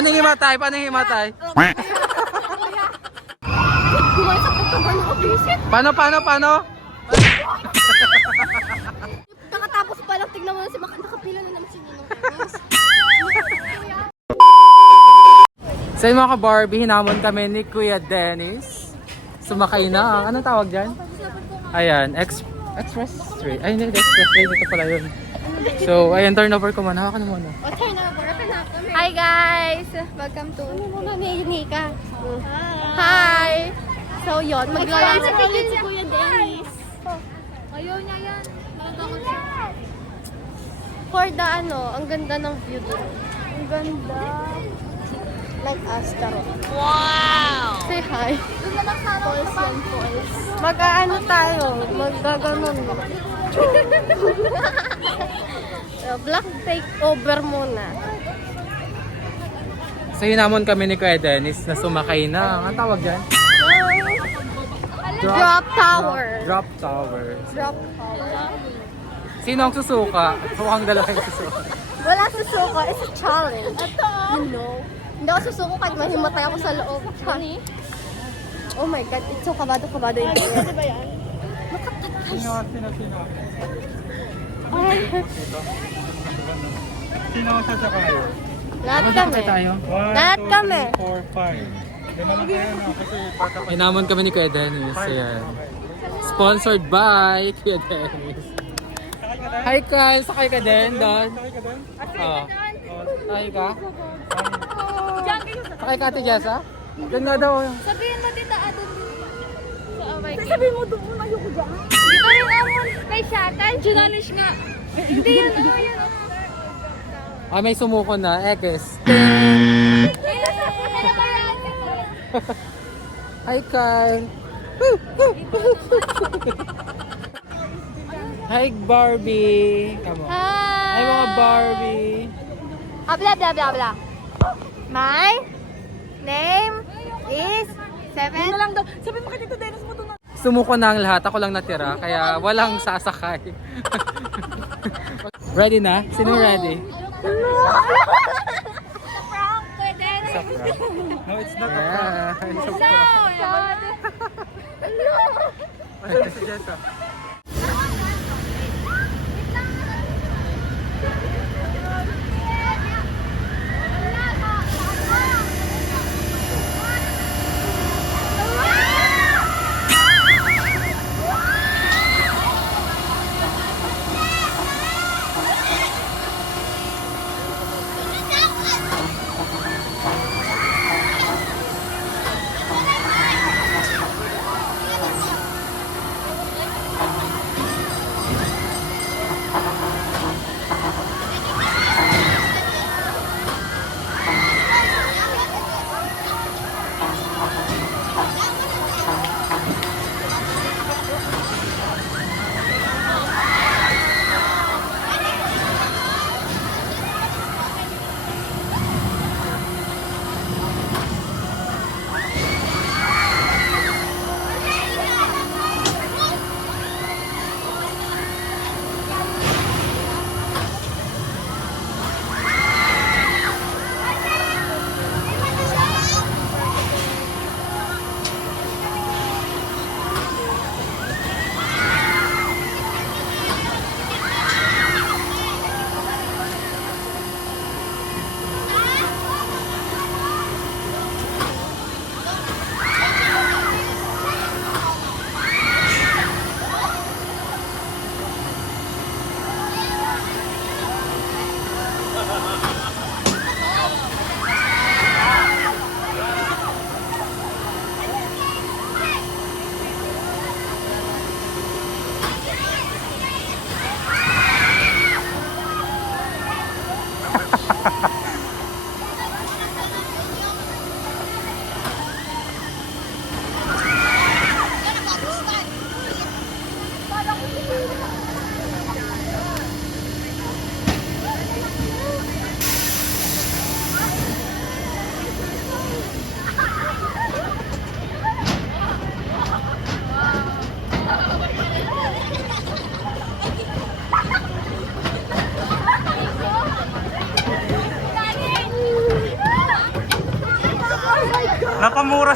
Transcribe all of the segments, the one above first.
Paano himatay? Paano himatay? Paano? Nakatapos pa lang, tignan mo na si Maka, nakapila na naman si Ninong. Sa mga ka-Barbie, hinamon kami ni Kuya Dennis. Sumakay na. Anong tawag dyan? Ayan, Express Train. Ay, hindi, Express Train. Ito pala yun. So, ayan, turnover ko muna. Hawakan mo muna. Hi guys! Welcome to... Ano muna ni Nika? Hi! So yun, maglalaro ulit si Kuya Dennis. Ayun niya yan. For the ang ganda ng view doon. Ang ganda. Like us, taro. Wow! Say hi. Doon naman sa falls yan, falls. Mag-ano tayo? Mag-gaganon. Black takeover muna. So, hinamon kami ni Kuya Dennis na sumakay na. Ang tawag dyan? Drop tower. Drop tower. Drop tower. Sino ang susuka? Mukhang dalawa yung susuka. Wala susuko. It's a challenge. Ito. You know. Hindi ako susuko kahit mahimatay ako sa loob. Honey? Oh my God. It's so kabado yung tingin. Ano ba yan? Sino? Sino ang sasakay? Lahat kami. Lahat kami. 4, 5. Hinamon kami ni Kuya Dennis. Ayan. Sponsored by Kuya Dennis. Hi Kyle, sakay ka din doon? Oo. Sakay ka? Sakay ka Ate Jessa? Doon nga daw. Sabihin mo din na doon. Sabihin mo doon, ayoko dyan. Dito rin amon, may shatan. Challenge nga. Hindi yan, yan. Ah, may sumuko na, Ekes. Hi Kyle. Hi Barbie. Come on. Hi mga Barbie. Blah, blah, blah, blah. My name is Seven. Ano lang daw. Sabi mo kay Tito Dennis mo doon. Sumuko na ang lahat. Ako lang natira. Kaya walang sasakay. Ready na? Sino ready? Sa prank. No, it's not a prank. It's a prank. No. Si Jessa.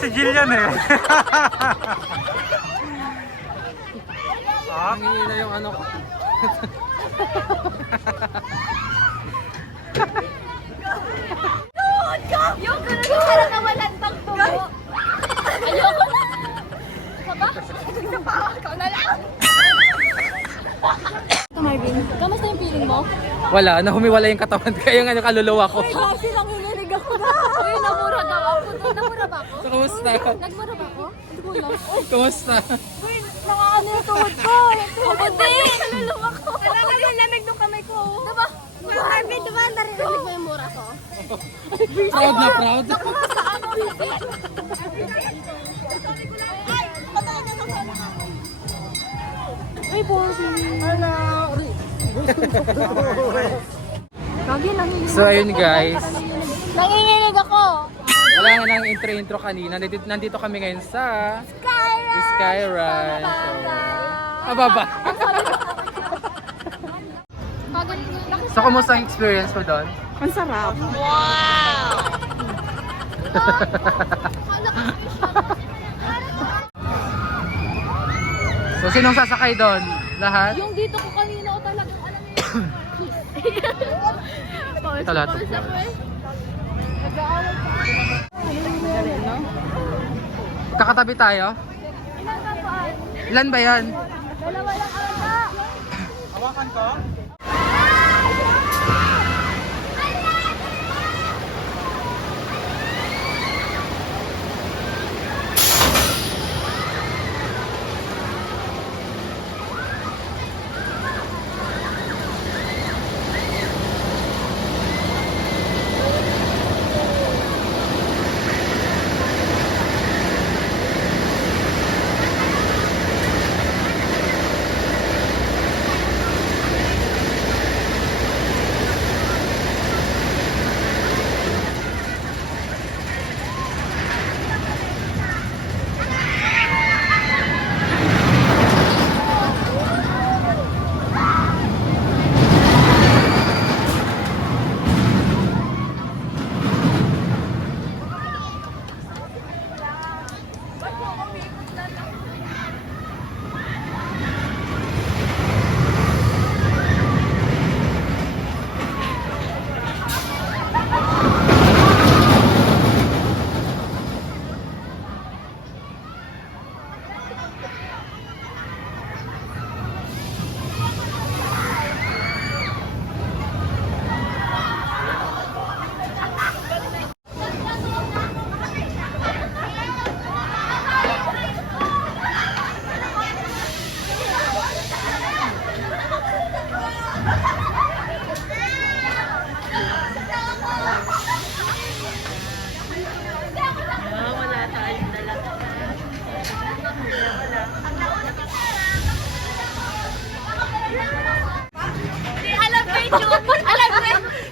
si Jillian eh. Nangihina yung ano ko. Yung ganun yung parang nawalan pang tubo. Ayoko na. Isa ba? Isa pa. Ikaw na lang. Marvin, kamusta yung feeling mo? Wala, nahumiwala yung katawan kaya nga kaluluwa ko. Ay, kasi lang hinilig ako na. Uy, namura daw ako. Namura ba ako? Kamusta? Nagmura ba ako? Hindi ko lang. Kamusta? Uy, nakakaano yung tuhod ko. Ako din. Kaluluwa ko. Alam mo yung lamig ng kamay ko. Diba? Marvin, diba? Narinig mo yung mura ko? Proud na proud. Sa ano? Ay, Bobby. Hello. Kagi, nanginginig. So ayun guys, Nanginginig ako. wala nga nang intro kanina. Nandito kami ngayon sa Skyrun. So, ababa. So kumusta ang experience mo doon? Ang sarap. Wow! So sinong sasakay doon? Lahat? Yung dito ko kanina o talagang alam mo Ito lahat. Kakatabi tayo? Ilan ba yan? Dalawa lang ata. Hawakan ko?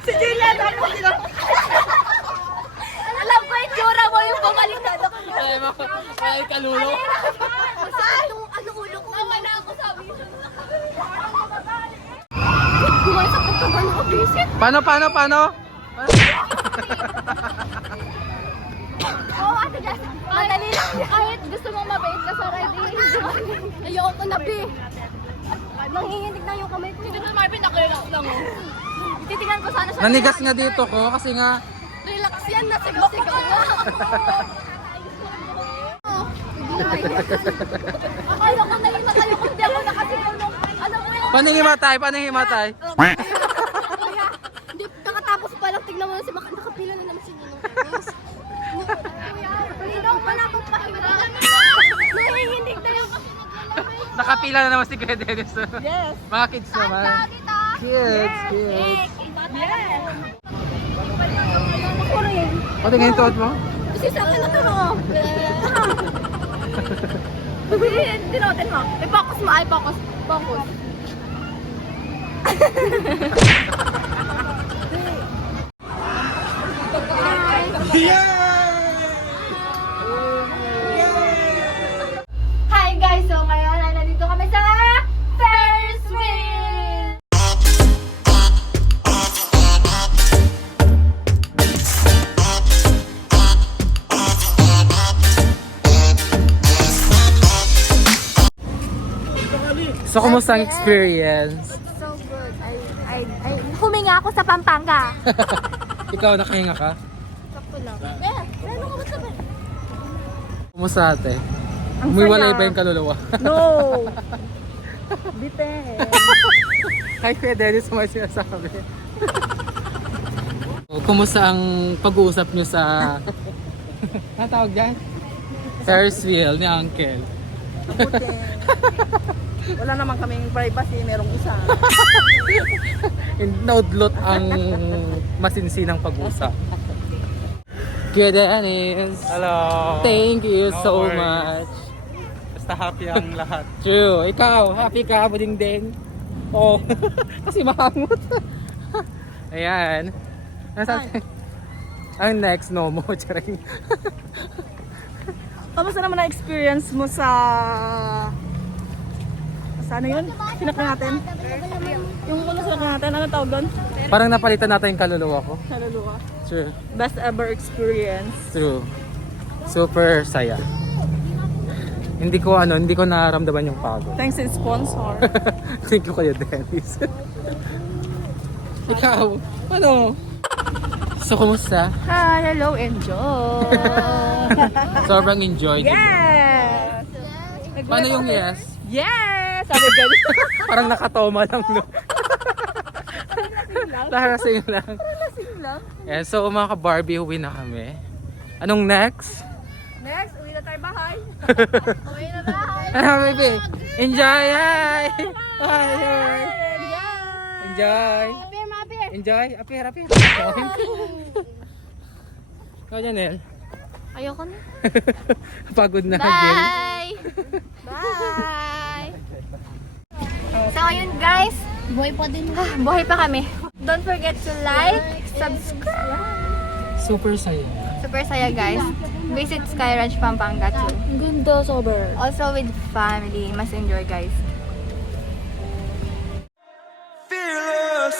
Si Julia ako. Alam ko yung tsura mo yung bumaliktad ako. Ay, kalulo. Ano ulok na wala ako sabi. Kumain sa pagkaban ako, visit. Paano? Oo, Ate Jess. Madali lang. Kahit gusto mong mabait ka sa ready. Ayoko na, Bi. Nanginginig na yung kamay ko. Hindi na, Marvin, nakirelax lang. Titingnan ko sana siya. Nanigas nga dito ko kasi nga Relax yan, nasigaw-sigaw nga. Akala ko na yun, ayoko hindi ako nakasigaw nung, ano mo yun? paano himatay? Kaya, hindi, nakatapos pa lang, tignan mo na si Maka, nakapila na naman si Ninong. Ninong, wala akong pahinga. Nanginginig na yung Nakapila na naman si Kuya Dennis. Yes. Mga kids naman. Kids. Yes. Pati ngayon tuot mo? Kasi sa akin na turo. Hindi natin mo. I-focus mo. Focus. Hi guys! So ngayon ay nandito kami sa Ferris wheel! So, kumusta ang experience? So good. Huminga ako sa Pampanga. Ikaw, nakahinga ka? Sakto lang. Kumusta ate? Ang Umiwalay saya. ba yung kaluluwa? No. Depende. Hi, Kuya Dennis, may sinasabi. Kumusta ang pag-uusap nyo sa... Ano tawag dyan? Ferris wheel ni Uncle. Mabuti. Wala naman kaming privacy, merong isa. Naudlot ang masinsinang pag-usap. Kuya Dennis, Hello! thank you No so worries. much. Basta happy ang lahat. True. Ikaw, happy ka, buding-ding? Oo. Kasi mahamot. Ayan. Ang next, no mo. Charing. Kamusta naman ang experience mo sa... Sa ano yun? Sinakyan natin? Yung una sinakyan natin, ano tawag doon? Parang napalitan natin yung kaluluwa ko. Kaluluwa. True. Best ever experience. True. Super saya. Hindi ko naramdaman yung pagod. Thanks in sponsor. Thank you Kuya Dennis. Ikaw, ano? So, kumusta? Hi, hello, enjoy. Sobrang enjoy. Yes! Paano yung yes? Yes! Sabi ganun. Parang nakatoma lang, no? Narasing lang. Yeah, so mga ka-Barbie, uwi na kami. Anong next? Next, uwi na tayo bahay. Ano, baby? Enjoy! Hi! Hi! Enjoy! Enjoy! Apir! Ikaw, Janelle. Ayoko na. Pagod na again. Bye! Bye! So ayun guys, buhay pa din. Buhay pa kami. Don't forget to like, subscribe. Super saya. Super saya guys. Visit Sky Ranch Pampanga too. Ang ganda, sober. Also with family. Mas enjoy guys. Fearless.